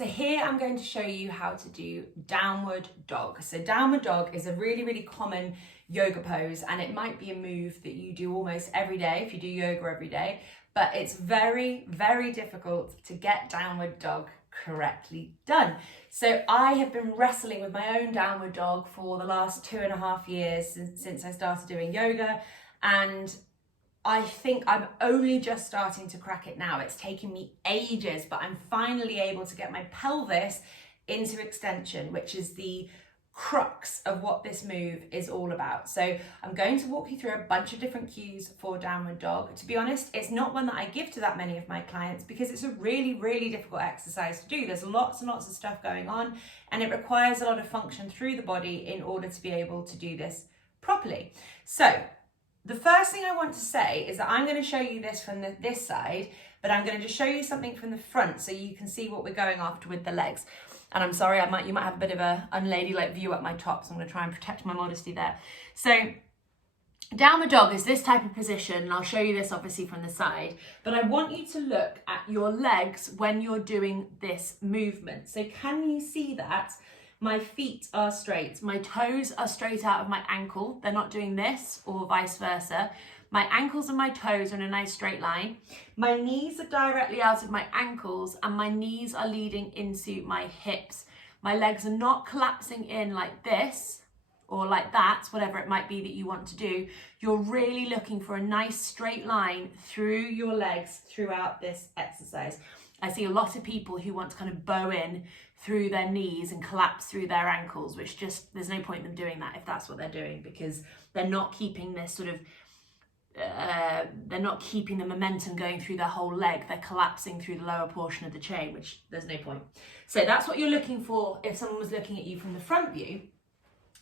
So here I'm going to show you how to do downward dog. So downward dog is a really, really common yoga pose, and it might be a move that you do almost every day if you do yoga every day, but it's very, very difficult to get downward dog correctly done. So I have been wrestling with my own downward dog for the last 2.5 years since I started doing yoga, and I think I'm only just starting to crack it now. It's taken me ages, but I'm finally able to get my pelvis into extension, which is the crux of what this move is all about. So I'm going to walk you through a bunch of different cues for downward dog. To be honest, it's not one that I give to that many of my clients because it's a really, really difficult exercise to do. There's lots and lots of stuff going on, and it requires a lot of function through the body in order to be able to do this properly. So the first thing I want to say is that I'm going to show you this from this side, but I'm going to just show you something from the front so you can see what we're going after with the legs. And I'm sorry, you might have a bit of a unladylike view at my top, so I'm going to try and protect my modesty there. So downward dog is this type of position, and I'll show you this obviously from the side, but I want you to look at your legs when you're doing this movement. So can you see that? My feet are straight, my toes are straight out of my ankle. They're not doing this or vice versa. My ankles and my toes are in a nice straight line. My knees are directly out of my ankles and my knees are leading into my hips. My legs are not collapsing in like this or like that, whatever it might be that you want to do. You're really looking for a nice straight line through your legs throughout this exercise. I see a lot of people who want to kind of bow in through their knees and collapse through their ankles, which just, there's no point in them doing that if that's what they're doing, because they're not keeping this sort of, they're not keeping the momentum going through their whole leg. They're collapsing through the lower portion of the chain, which there's no point. So that's what you're looking for if someone was looking at you from the front view.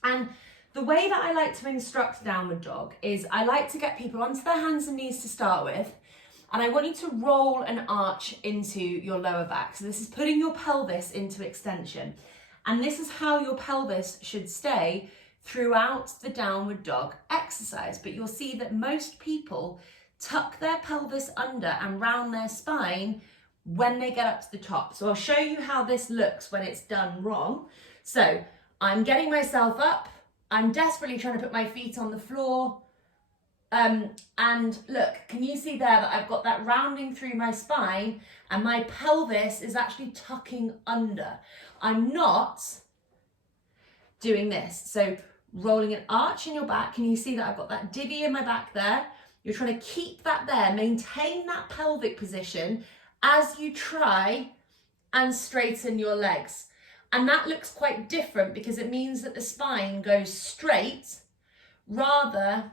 And the way that I like to instruct downward dog is I like to get people onto their hands and knees to start with. And I want you to roll an arch into your lower back. So this is putting your pelvis into extension. And this is how your pelvis should stay throughout the downward dog exercise. But you'll see that most people tuck their pelvis under and round their spine when they get up to the top. So I'll show you how this looks when it's done wrong. So I'm getting myself up. I'm desperately trying to put my feet on the floor. And look, can you see there that I've got that rounding through my spine and my pelvis is actually tucking under. I'm not doing this. So rolling an arch in your back, can you see that I've got that divvy in my back there? You're trying to keep that there, maintain that pelvic position as you try and straighten your legs. And that looks quite different because it means that the spine goes straight rather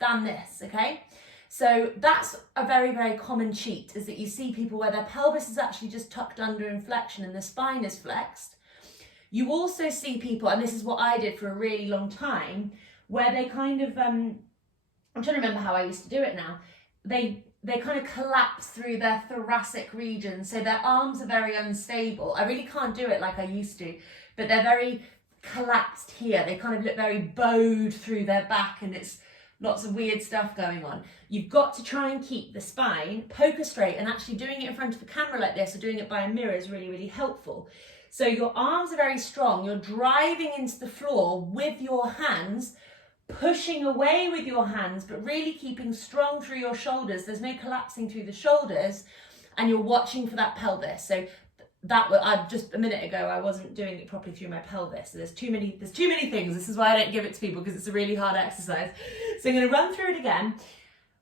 than this, okay? So that's a very, very common cheat, is that you see people where their pelvis is actually just tucked under in flexion and the spine is flexed. You also see people, and this is what I did for a really long time, where they kind of, I'm trying to remember how I used to do it now. They kind of collapse through their thoracic region, so their arms are very unstable. I really can't do it like I used to, but they're very collapsed here. They kind of look very bowed through their back, and it's lots of weird stuff going on. You've got to try and keep the spine poker straight, and actually doing it in front of the camera like this or doing it by a mirror is really, really helpful. So your arms are very strong. You're driving into the floor with your hands, pushing away with your hands, but really keeping strong through your shoulders. There's no collapsing through the shoulders, and you're watching for that pelvis. So that was, just a minute ago, I wasn't doing it properly through my pelvis. So there's too many things. This is why I don't give it to people, because it's a really hard exercise. So I'm going to run through it again.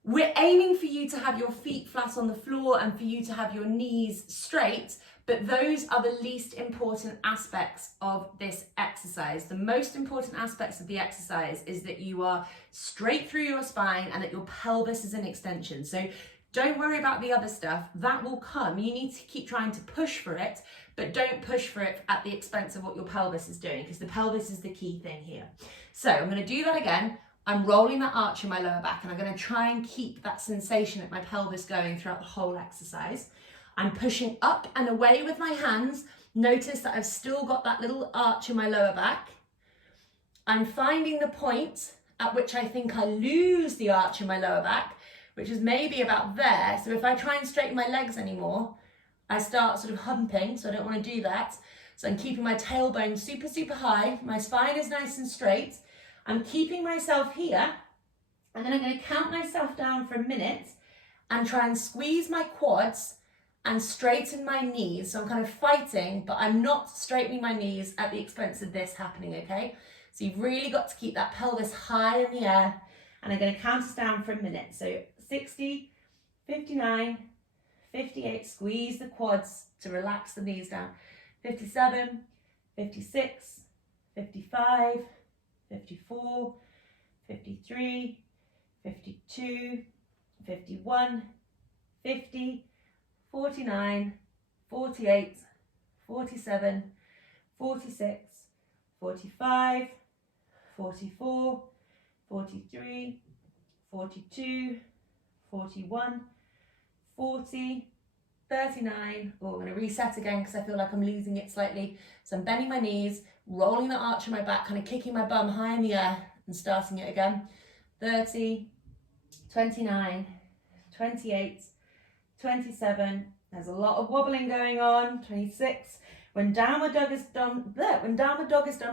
We're aiming for you to have your feet flat on the floor and for you to have your knees straight, but those are the least important aspects of this exercise. The most important aspects of the exercise is that you are straight through your spine and that your pelvis is in extension. So don't worry about the other stuff, that will come. You need to keep trying to push for it, but don't push for it at the expense of what your pelvis is doing, because the pelvis is the key thing here. So I'm going to do that again. I'm rolling that arch in my lower back, and I'm going to try and keep that sensation of my pelvis going throughout the whole exercise. I'm pushing up and away with my hands. Notice that I've still got that little arch in my lower back. I'm finding the point at which I think I lose the arch in my lower back, which is maybe about there. So if I try and straighten my legs anymore, I start sort of humping, so I don't want to do that. So I'm keeping my tailbone super, super high. My spine is nice and straight. I'm keeping myself here, and then I'm going to count myself down for a minute and try and squeeze my quads and straighten my knees. So I'm kind of fighting, but I'm not straightening my knees at the expense of this happening, okay? So you've really got to keep that pelvis high in the air, and I'm going to count us down for a minute. So 60, 59, 58, squeeze the quads to relax the knees down. 57, 56, 55, 54, 53, 52, 51, 50, 49, 48, 47, 46, 45, 44, 43, 42, 41, 40, 39. Oh, I'm going to reset again because I feel like I'm losing it slightly. So I'm bending my knees, rolling the arch of my back, kind of kicking my bum high in the air and starting it again. 30, 29, 28, 27. There's a lot of wobbling going on. 26. When downward dog is done,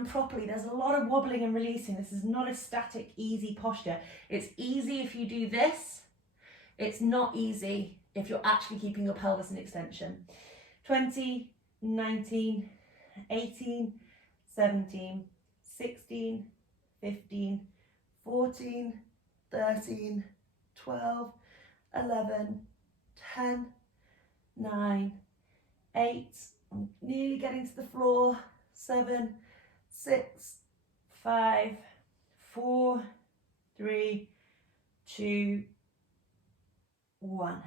properly, there's a lot of wobbling and releasing. This is not a static, easy posture. It's easy if you do this. It's not easy if you're actually keeping your pelvis in extension. 20, 19, 18, 17, 16, 15, 14, 13, 12, 11, 10, 9, 8, I'm nearly getting to the floor, 7, 6, 5, 4, 3, 2, 1.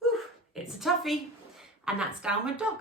Whew, it's a toughie, and that's downward dog.